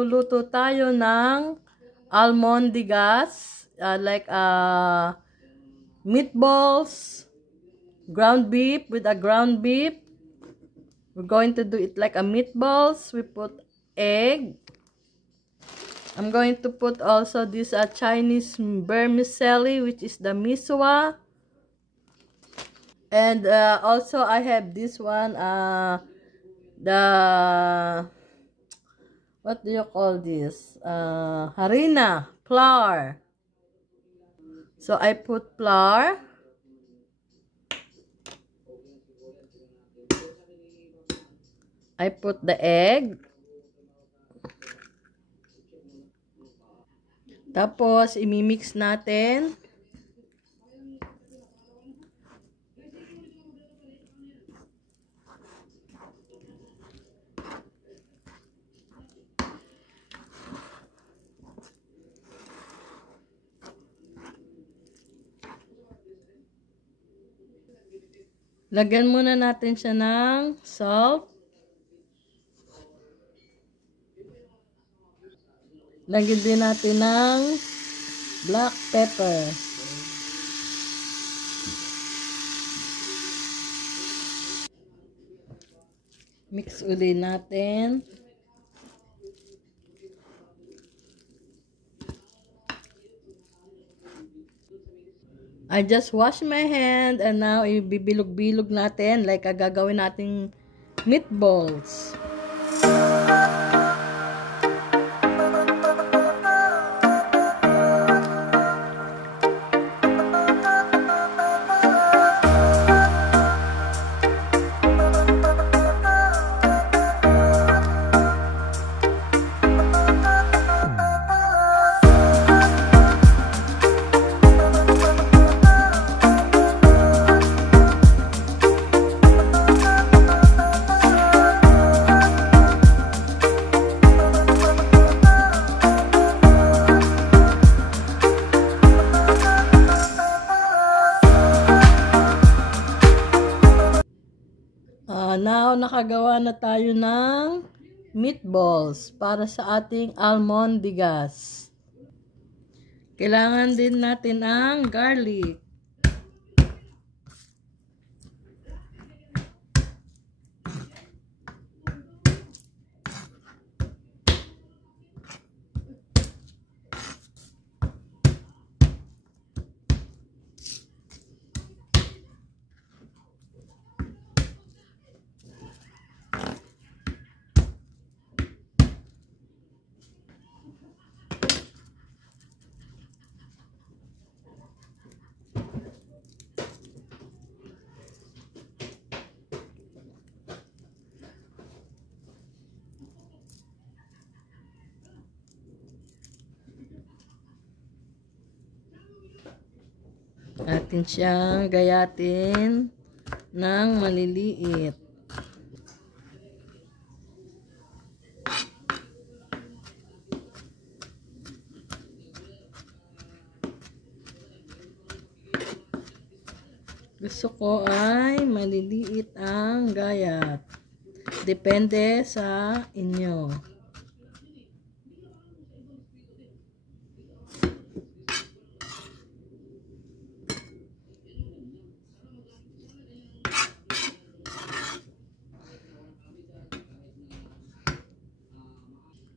magluluto tayo ng almondigas, meatballs, ground beef with a ground beef. We're going to do it like a meatballs. We put egg. I'm going to put also this Chinese vermicelli, which is the miswa. And also I have this one, what do you call this? Harina, flour. So I put flour. I put the egg. Tapos, imimix natin. Lagyan muna natin siya ng salt. Lagyan din natin ng black pepper. Mix uli natin. I just wash my hand and now ibibilog-bilog natin like gagawin nating meatballs. Now, nakagawa na tayo ng meatballs para sa ating almondigas. Kailangan din natin ang garlic. Atin siyang gayatin ng maliliit. Gusto ko ay maliliit ang gayat. Depende sa inyo.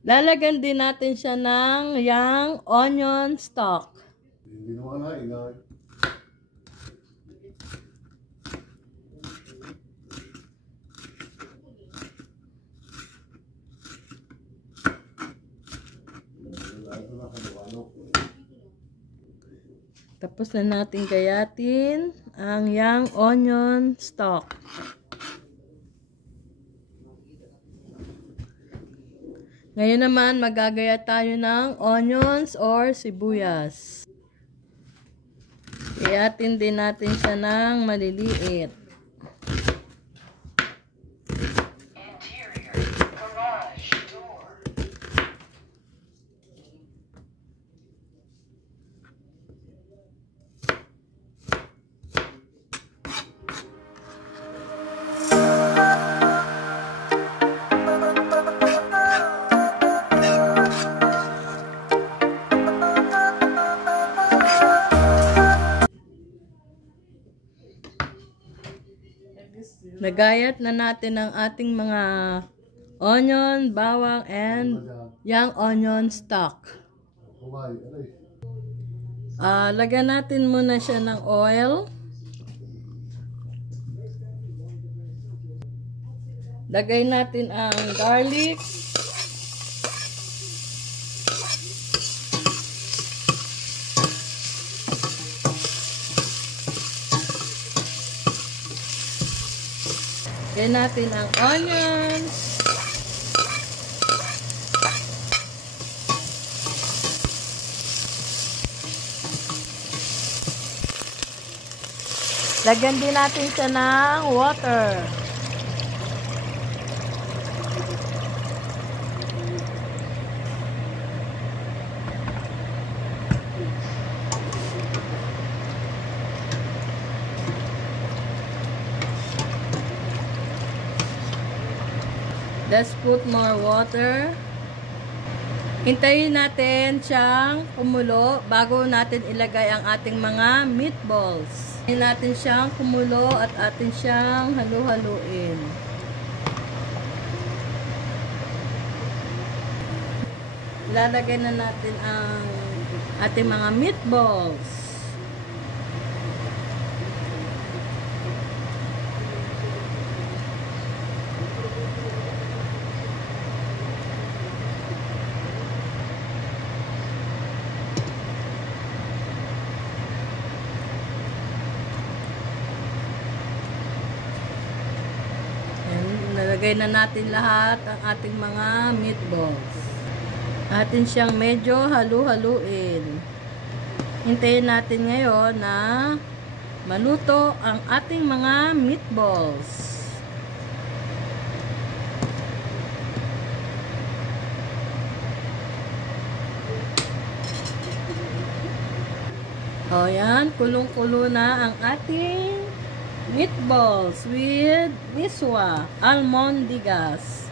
Lalagyan din natin siya ng yung onion stock. Tapos na natin gayatin ang yung onion stock. Ngayon naman, magagaya tayo ng onions or sibuyas. Gayatin din natin siya ng maliliit. Nagayat na natin ang ating mga onion, bawang, and young onion stock. Lagyan natin muna siya ng oil. Lagay natin ang garlic. Lagay natin ang onions. Lagyan din natin siya ng water. Let's put more water. Hintayin natin siyang kumulo bago natin ilagay ang ating mga meatballs. Hintayin natin siyang kumulo at atin siyang halu-haluin. Ilalagay na natin ang ating mga meatballs. Nalagay na natin lahat ang ating mga meatballs. Atin siyang medyo halu-haluin. Hintayin natin ngayon na maluto ang ating mga meatballs. O yan, kulong-kulo na ang ating meatballs with miswa, almondigas.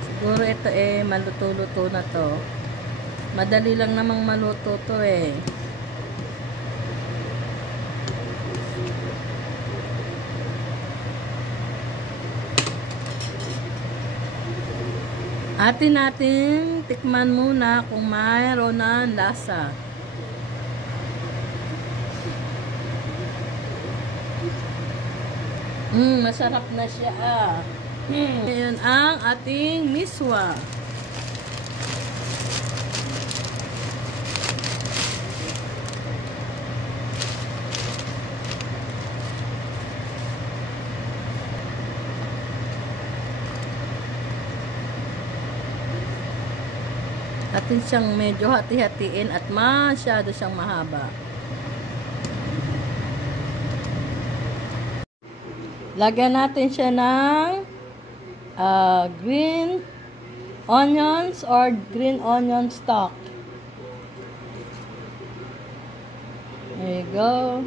Siguro ito maluto-luto na to. Madali lang namang maluto to Atin tikman muna kung mayroon na lasa. Masarap na siya Ngayon ang ating miswa. Atin siyang medyo hati-hatiin at masyado siyang mahaba. Lagyan natin siya ng green onions or green onion stock. There you go.